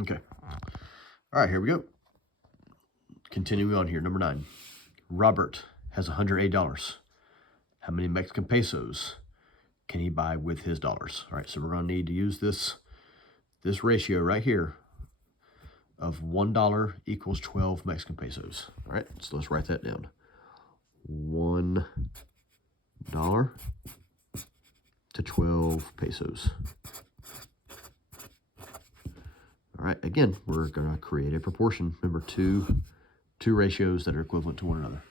Okay. All right, here we go. Continuing on here, number 9. Robert has $180. How many Mexican pesos can he buy with his dollars? All right, so we're going to need to use this ratio right here of $1 equals 12 Mexican pesos. All right, so let's write that down. $1 to 12 pesos. All right, again, we're going to create a proportion. Remember, two ratios that are equivalent to one another.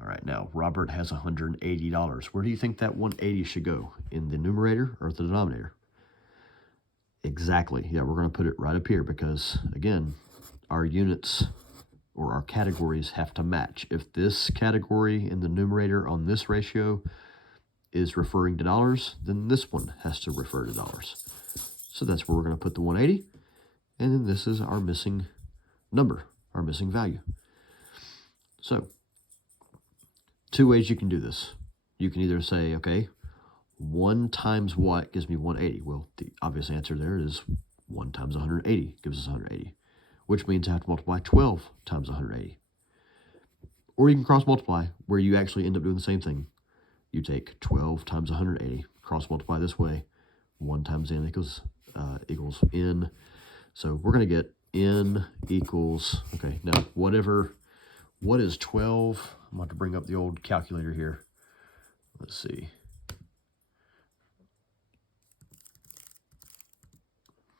All right, now Robert has $180. Where do you think that 180 should go? In the numerator or the denominator? Exactly. Yeah, we're going to put it right up here because, again, our units or our categories have to match. If this category in the numerator on this ratio is referring to dollars, then this one has to refer to dollars. So that's where we're going to put the 180. And then this is our missing number, our missing value. So 2 ways you can do this. You can either say, okay, 1 times what gives me 180? Well, the obvious answer there is 1 times 180 gives us 180, which means I have to multiply 12 times 180. Or you can cross multiply, where you actually end up doing the same thing. You take 12 times 180, cross multiply this way, 1 times n equals n. So we're going to get n equals, okay, now what is 12? I'm going to bring up the old calculator here. Let's see.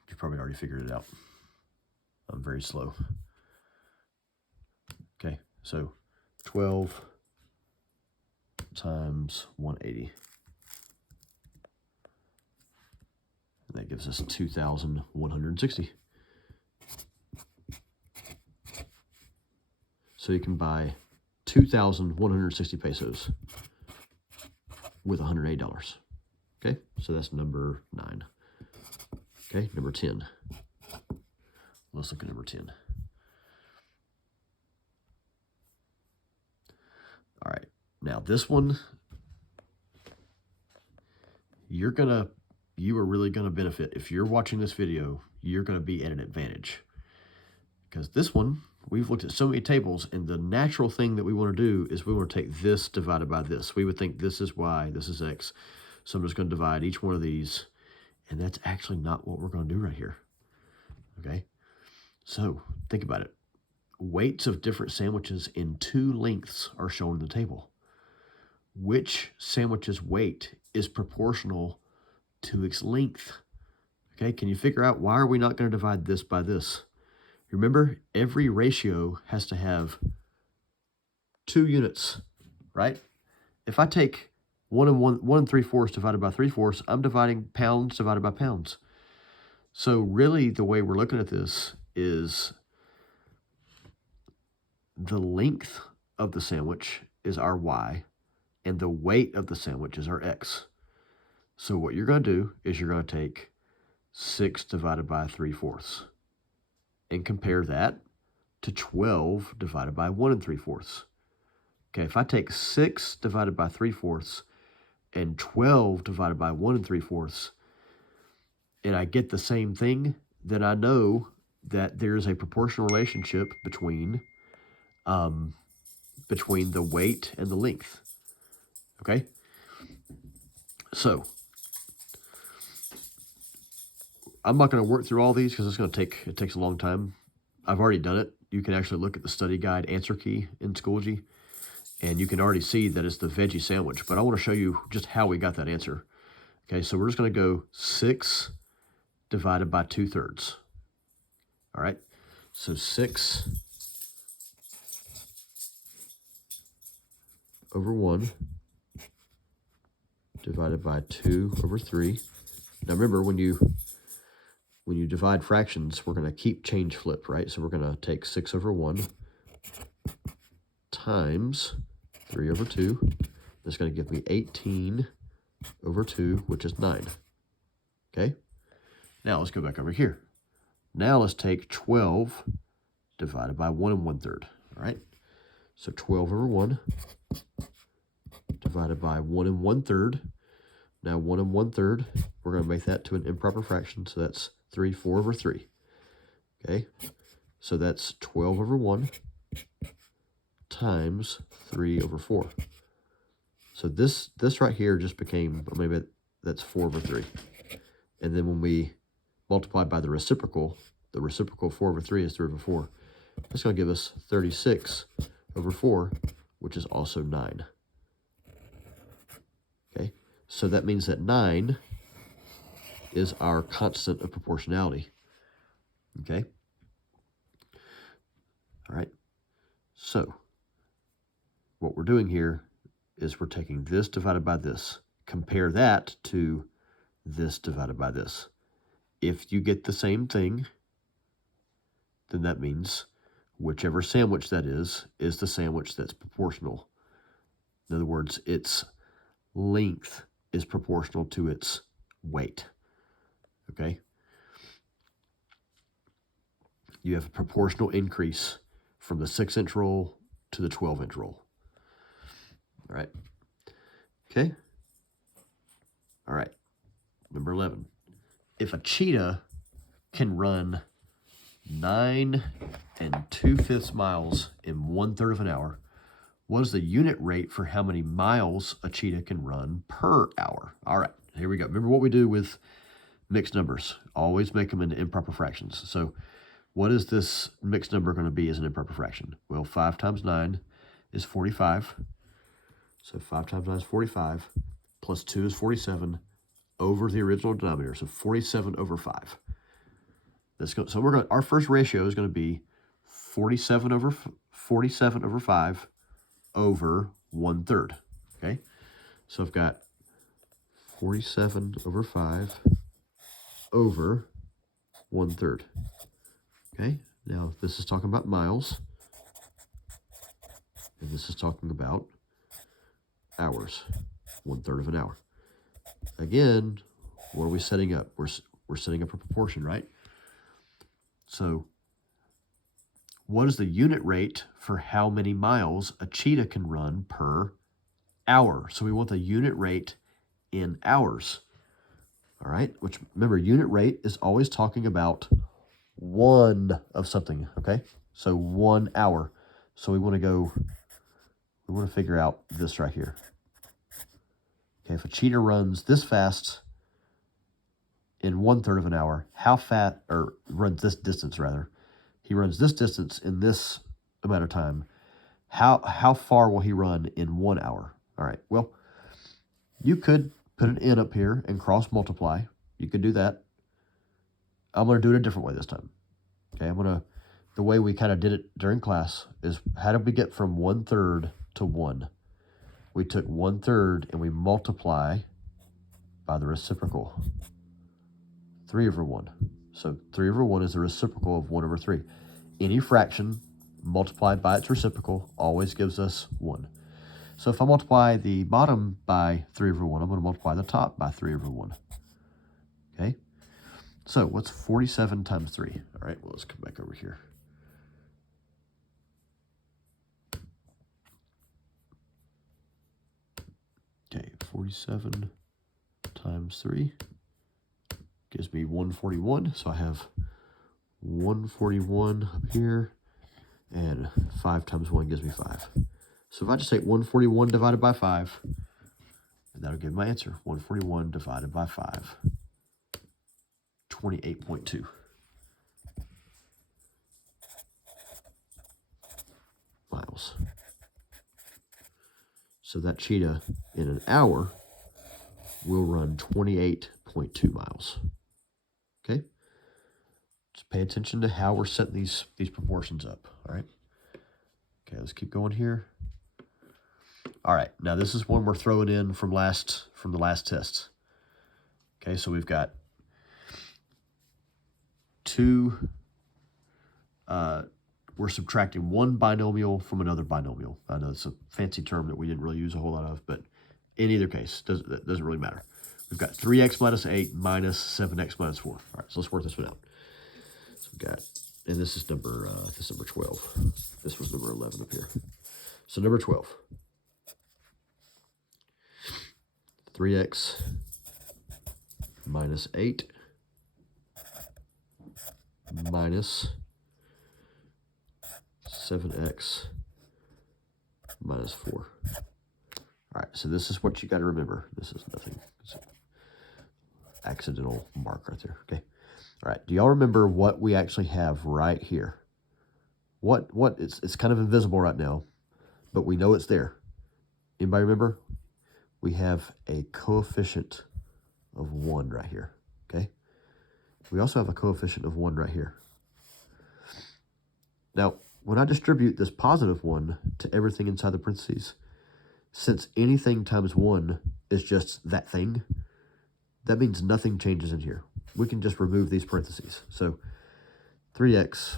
You probably already figured it out. I'm very slow. Okay, so 12 times 180. And that gives us 2,160. So you can buy 2,160 pesos with $108. Okay, so that's number 9. Okay, number 10. Let's look at number 10. All right, now this one, you are really gonna benefit. If you're watching this video, you're gonna be at an advantage. Because this one, we've looked at so many tables, and the natural thing that we want to do is we want to take this divided by this. We would think this is y, this is x. So I'm just going to divide each one of these, and that's actually not what we're going to do right here. Okay? So think about it. Weights of different sandwiches in 2 lengths are shown in the table. Which sandwich's weight is proportional to its length? Okay, can you figure out why are we not going to divide this by this? Remember, every ratio has to have 2 units, right? If I take 1 and 3/4 divided by 3/4, I'm dividing pounds divided by pounds. So really, the way we're looking at this is the length of the sandwich is our y, and the weight of the sandwich is our x. So what you're going to do is you're going to take 6 divided by 3/4 and compare that to 12 divided by 1 3/4. Okay, if I take 6 divided by 3/4 and 12 divided by 1 3/4, and I get the same thing, then I know that there's a proportional relationship between the weight and the length. Okay, so I'm not going to work through all these because it takes a long time. I've already done it. You can actually look at the study guide answer key in Schoology, and you can already see that it's the veggie sandwich. But I want to show you just how we got that answer. Okay, so we're just going to go 6 divided by 2/3. All right, so 6 over 1 divided by 2/3. Now remember, when you divide fractions, we're going to keep change flip, right? So we're going to take 6 over 1 times 3/2. That's going to give me 18 over 2, which is 9. Okay? Now let's go back over here. Now let's take 12 divided by 1 1/3. All right? So 12 over 1 divided by 1 1/3. Now 1 1/3, we're going to make that to an improper fraction, so that's 3/4/3. Okay, so that's 12 over 1 times 3 over 4. So this right here just became, or maybe that's 4 over 3. And then when we multiply by the reciprocal 4 over 3 is 3 over 4. That's going to give us 36 over 4, which is also 9. Okay, so that means that 9 is our constant of proportionality. Okay, all right, so what we're doing here is we're taking this divided by this. Compare that to this divided by this. If you get the same thing, then that means whichever sandwich that is the sandwich that's proportional. In other words, its length is proportional to its weight. Okay? You have a proportional increase from the 6-inch roll to the 12-inch roll. All right? Okay? All right. Number 11. If a cheetah can run 9 2/5 miles in 1/3 of an hour, what is the unit rate for how many miles a cheetah can run per hour? All right, here we go. Remember what we do with mixed numbers. Always make them into improper fractions. So what is this mixed number going to be as an improper fraction? Well, 5 times 9 is 45. So 5 times 9 is 45, plus 2 is 47 over the original denominator. So 47 over 5. So we're going. Our first ratio is going to be 47 over 5 over 1/3. Okay, so I've got 47 over 5 over 1/3. Okay, now this is talking about miles, and this is talking about hours. 1/3 of an hour. Again, what are we setting up? We're setting up a proportion, right? So what is the unit rate for how many miles a cheetah can run per hour? So we want the unit rate in hours. All right, which remember, unit rate is always talking about one of something, okay? So 1 hour. So we want to figure out this right here. Okay, if a cheetah runs this fast in 1/3 of an hour, how fast, or runs this distance rather, he runs this distance in this amount of time, how far will he run in 1 hour? All right, well, you could put an n up here and cross multiply. You could do that. I'm going to do it a different way this time. Okay, the way we kind of did it during class is, how did we get from 1/3 to 1? We took 1/3 and we multiply by the reciprocal, 3 over 1. So 3 over 1 is the reciprocal of 1 over 3. Any fraction multiplied by its reciprocal always gives us 1. So if I multiply the bottom by 3 over 1, I'm going to multiply the top by 3 over 1. Okay? So what's 47 times 3? All right, well, let's come back over here. Okay, 47 times 3 gives me 141. So I have 141 up here, and 5 times 1 gives me 5. So if I just take 141 divided by 5, and that'll give my answer. 141 divided by 5, 28.2 miles. So that cheetah in an hour will run 28.2 miles. Okay? Just pay attention to how we're setting these proportions up. All right? Okay, let's keep going here. All right, now this is one we're throwing in from the last test. Okay, so we've got we're subtracting one binomial from another binomial. I know it's a fancy term that we didn't really use a whole lot of, but in either case, that doesn't really matter. We've got 3x minus 8 minus 7x minus 4. All right, so let's work this one out. So we've got, and this is number 12. This was number 11 up here. So number 12. 3x minus 8 minus 7x minus 4. All right, so this is what you got to remember. This is nothing. It's an accidental mark right there. Okay. All right. Do y'all remember what we actually have right here? What it's kind of invisible right now, but we know it's there. Anybody remember? We have a coefficient of 1 right here. Okay. We also have a coefficient of 1 right here. Now, when I distribute this positive 1 to everything inside the parentheses, since anything times 1 is just that thing, that means nothing changes in here. We can just remove these parentheses. So 3x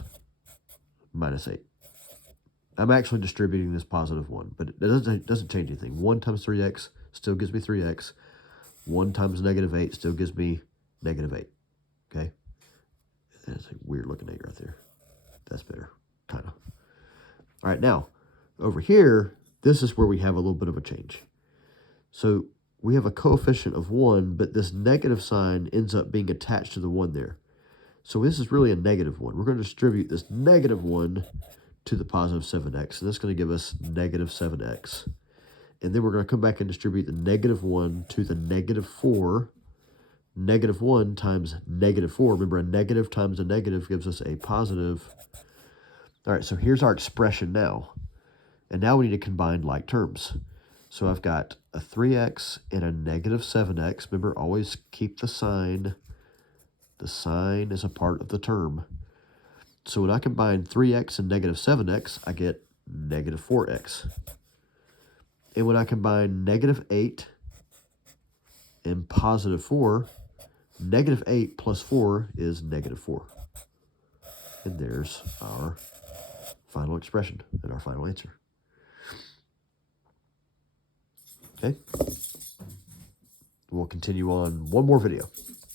minus 8. I'm actually distributing this positive 1, but it doesn't change anything. 1 times 3x still gives me 3x. 1 times negative 8 still gives me negative 8. Okay? That's a weird looking 8 right there. That's better, kind of. All right, now, over here, this is where we have a little bit of a change. So we have a coefficient of 1, but this negative sign ends up being attached to the 1 there. So this is really a negative 1. We're going to distribute this negative 1 to the positive 7x, and that's going to give us negative 7x. And then we're going to come back and distribute the negative 1 to the negative 4. Negative 1 times negative 4. Remember, a negative times a negative gives us a positive. All right, so here's our expression now. And now we need to combine like terms. So I've got a 3x and a negative 7x. Remember, always keep the sign. The sign is a part of the term. So when I combine 3x and negative 7x, I get negative 4x. And when I combine negative 8 and positive 4, negative 8 plus 4 is negative 4. And there's our final expression and our final answer. Okay? We'll continue on one more video.